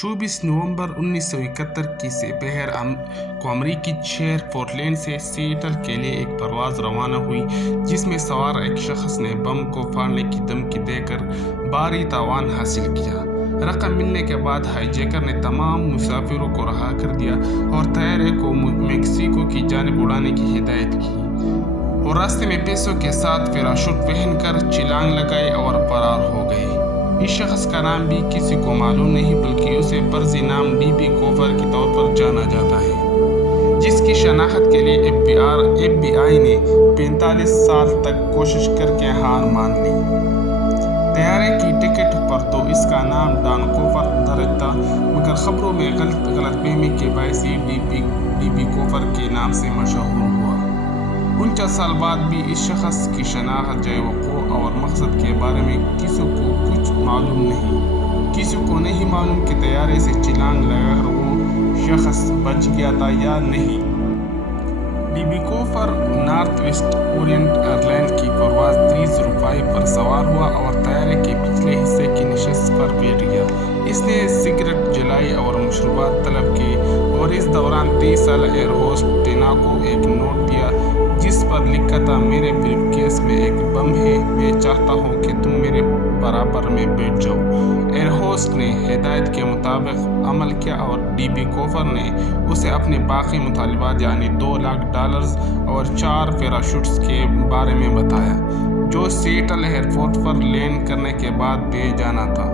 24 नवंबर 1971 की दोपहर को अमरीकी शहर पोर्टलैंड से सिएटल के लिए एक परवाज़ रवाना हुई, जिसमें सवार एक शख्स ने बम को फाड़ने की धमकी देकर भारी तावान हासिल किया। रकम मिलने के बाद हाईजैकर ने तमाम मुसाफिरों को रहा कर दिया और तैयारे को मेक्सिको की जानिब उड़ाने की हिदायत की और रास्ते में पैसों के साथ पैराशूट पहनकर छलांग लगाई और फरार हो गए। इस शख्स का नाम भी किसी को मालूम नहीं, बल्कि उसे फर्जी नाम डीबी कोफर के तौर पर जाना जाता है, जिसकी शनाख्त के लिए FBI ने 45 साल तक कोशिश करके हार मान ली। तैयारे की टिकट पर तो इसका नाम डॉन कोफर दर्ज था, मगर खबरों में गलतफहमी के बायस डीबी कोफर के नाम से मशहूर हुआ। 49 साल बाद भी इस शख्स की शनाख्त, जय वक़ूअ और मकसद के बारे में किसी को कुछ मालूम नहीं। किसी को नहीं मालूम कि तैयारे से छलांग लगाकर वो शख्स बच गया था या नहीं। DB coffer north west Orient airline की परवाज़ 30 रुपये पर सवार हुआ और तैयारे के पिछले हिस्से की नशिस्त पर बैठ गया। इसने सिगरेट जलाई और मशरूबात तलब की और इस दौरान 23 साल एयर होस्ट टीना को एक नोट दिया, जिस पर लिखा था, मेरे ब्रीफकेस में एक बम है, मैं चाहता हूँ कि तुम मेरे बराबर में बैठ जाओ। एयर होस्ट ने हिदायत के मुताबिक अमल किया और डीबी कोफर ने उसे अपने बाकी मुतालिबात यानी $2 लाख और 4 पैराशूट्स के बारे में बताया, जो सिएटल एयरपोर्ट पर लैंड करने के बाद दे जाना था।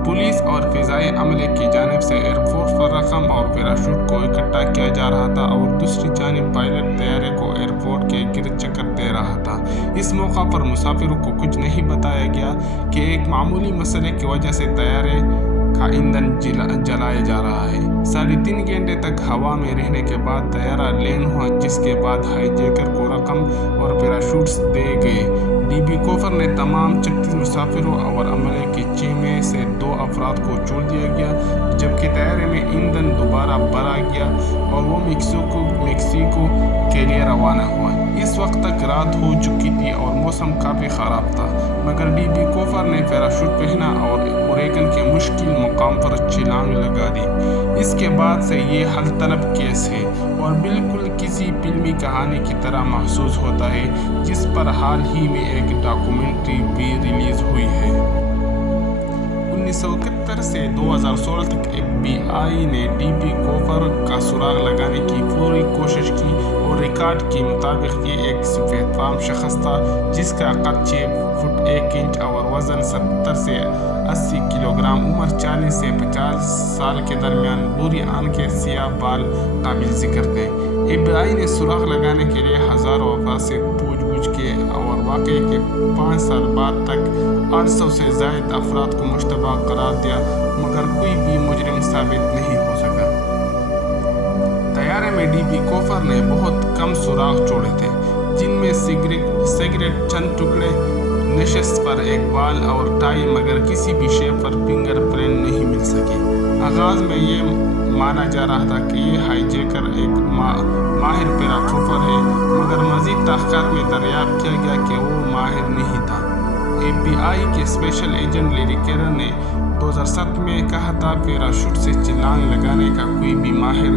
पुलिस और फ़िज़ाई अमले की जानिब से एयरपोर्ट पर रकम और पैराशूट को इकट्ठा किया जा रहा था और दूसरी जानिब पायलट तैयारे को एयरपोर्ट के गिर्द चक्कर दे रहा था। इस मौका पर मुसाफिरों को कुछ नहीं बताया गया कि एक मामूली मसले की वजह से तैयारे का ईंधन जलाया जा रहा है। 3.5 घंटे तक हवा में रहने के बाद तैयारा लैंड हुआ, जिसके बाद हाईजैकर को रकम और पैराशूट्स दे गए। डीबी कोफर ने तमाम 36 मुसाफिरों और अमले की 6 में से 2 अफराद को छोड़ दिया गया, जबकि तैयारे में ईंधन दोबारा भरा गया और वो मेक्सिको के लिए रवाना हुआ। इस वक्त तक रात हो चुकी थी और मौसम काफ़ी ख़राब था, मगर डीबी कोफर ने पैराशूट पहना और ओरेगन के मुश्किल मुकाम पर छलांग लगा दी। इसके बाद से ये हल तलब केस है और बिल्कुल किसी फिल्मी कहानी की तरह महसूस होता है, जिस पर हाल ही में एक डॉक्यूमेंट्री भी रिलीज़ हुई है। 1971 से 2016 तक FBI ने डीबी कोफर का सुराग लगाने की पूरी कोशिश की और रिकॉर्ड के मुताबिक ये एक सफ़ेदफाम शख्स था, जिसका कद 6 फुट 1 इंच और वज़न 70 से 80 किलोग्राम, उम्र 40 से 50 साल के दरमियान, भूरी आंखें, सियाह बाल काबिल ज़िक्र थे। FBI ने सुराग लगाने के लिए हज़ारों अफराद से पूछ-गछ के और वाक़ये के 5 साल बाद तक 800 से ज़ायद अफराद को मुश्तबा करार दिया, मगर कोई भी मुजरिम साबित नहीं हो सका। तैयारे में डीबी कोफर ने बहुत कम सुराग छोड़े थे, जिनमें सिगरेट, चंद टुकड़े, नशिस्त पर एक बाल और टाई, मगर किसी भी शे पर फिंगरप्रिंट नहीं मिल सकी। आगाज़ में ये माना जा रहा था कि ये हाईजैकर एक माहिर पैराट्रूपर है, मगर मज़ीद तहक़ीक़ात में दरियाफ्त किया गया कि वो माहिर नहीं था। FBI के स्पेशल एजेंट लैरी केरर ने 2007 में कहा था, पैराशूट से छलांग लगाने का कोई भी माहिर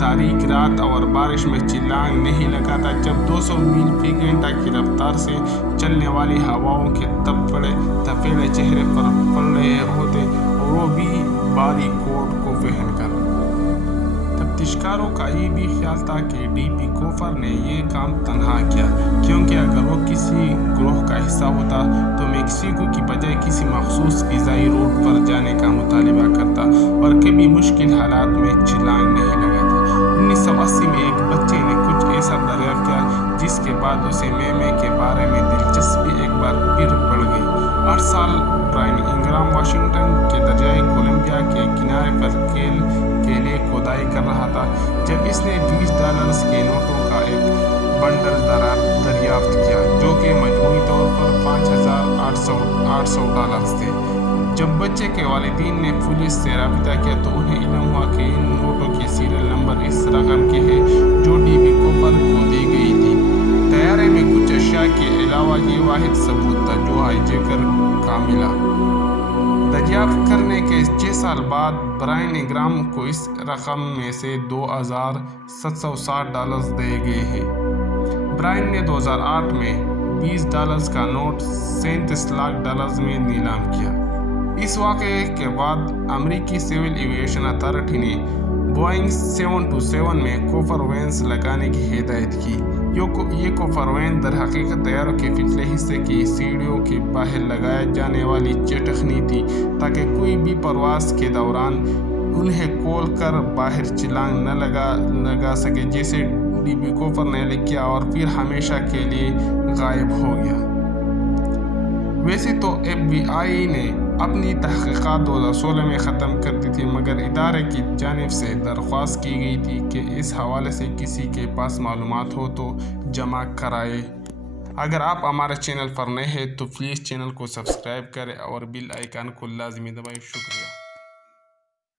तारीक रात और बारिश में छलांग नहीं लगाता, जब 200 मील फी घंटा की रफ्तार से चलने वाली हवाओं के तपेड़े चेहरे पर पड़ रहे होते, और वो भी भारी कोट को पहनकर। तफ्तीशकारों का ये भी ख्याल था कि डीबी कोफर ने ये काम तन्हा किया, क्योंकि अगर वो किसी ग्रोह का हिस्सा होता तो मेक्सिको की बजाय किसी मखसूस फ़िज़ाई रूट पर जाने का मुतालिबा करता और कभी मुश्किल हालात में छलांग नहीं लगाता। 1980 में एक बच्चे ने कुछ ऐसा दरियाफ्त किया, जिसके बाद उसे मेमे के बारे में दिलचस्पी एक बार फिर बढ़ गई। 8 साल ब्रायन इंग्राम वाशिंगटन के दरियाई कोलंबिया के किनारे पर खेल के लिए खुदाई कर रहा था, जब इसने $20 के नोटों का एक बंडल दरियाफ्त किया, जो कि मजमूई तौर पर $5,800 थे। जब बच्चे के वालिदैन ने पुलिस से राबिता किया तो उन्हें इल्म हुआ कि इन नोटों के सीरियल नंबर इस रकम के हैं जो डीबी कोफर को दी गई थी। तैयारे में कुछ अशिया के अलावा ये वाहिद सबूत था जो हाईजैकर का मिला। दरियाफ्त करने के 6 साल سال بعد برائن انگرام کو اس رقم میں سے $2,760 دیے گئے ہیں۔ برائن نے 2008 میں $20 کا نوٹ $37 لاکھ میں نیلام کیا۔ اس واقعے کے بعد امریکی سول ایویشن اتھارٹی نے بوئنگ 727 میں کوفر وینز لگانے کی ہدایت کی۔ یہ کوفر وین در حقیقت طیاروں کے پچھلے حصے کی سیڑھیوں کے باہر لگایا جانے والی چٹخنی تھی تاکہ کوئی بھی پرواز کے دوران انہیں کھول کر باہر چھلانگ نہ لگا سکے، جسے ڈی بی کوفر نے لکھا اور پھر ہمیشہ کے لیے غائب ہو گیا۔ ویسے تو FBI نے اپنی تحقیقات 2016 میں ختم کر دی تھی، مگر ادارے کی جانب سے درخواست کی گئی تھی کہ اس حوالے سے کسی کے پاس معلومات ہو تو جمع کرائے۔ اگر آپ ہمارے چینل پر نئے ہیں تو پلیز چینل کو سبسکرائب کریں اور بیل آئیکن کو لازمی دبائیں۔ شکریہ۔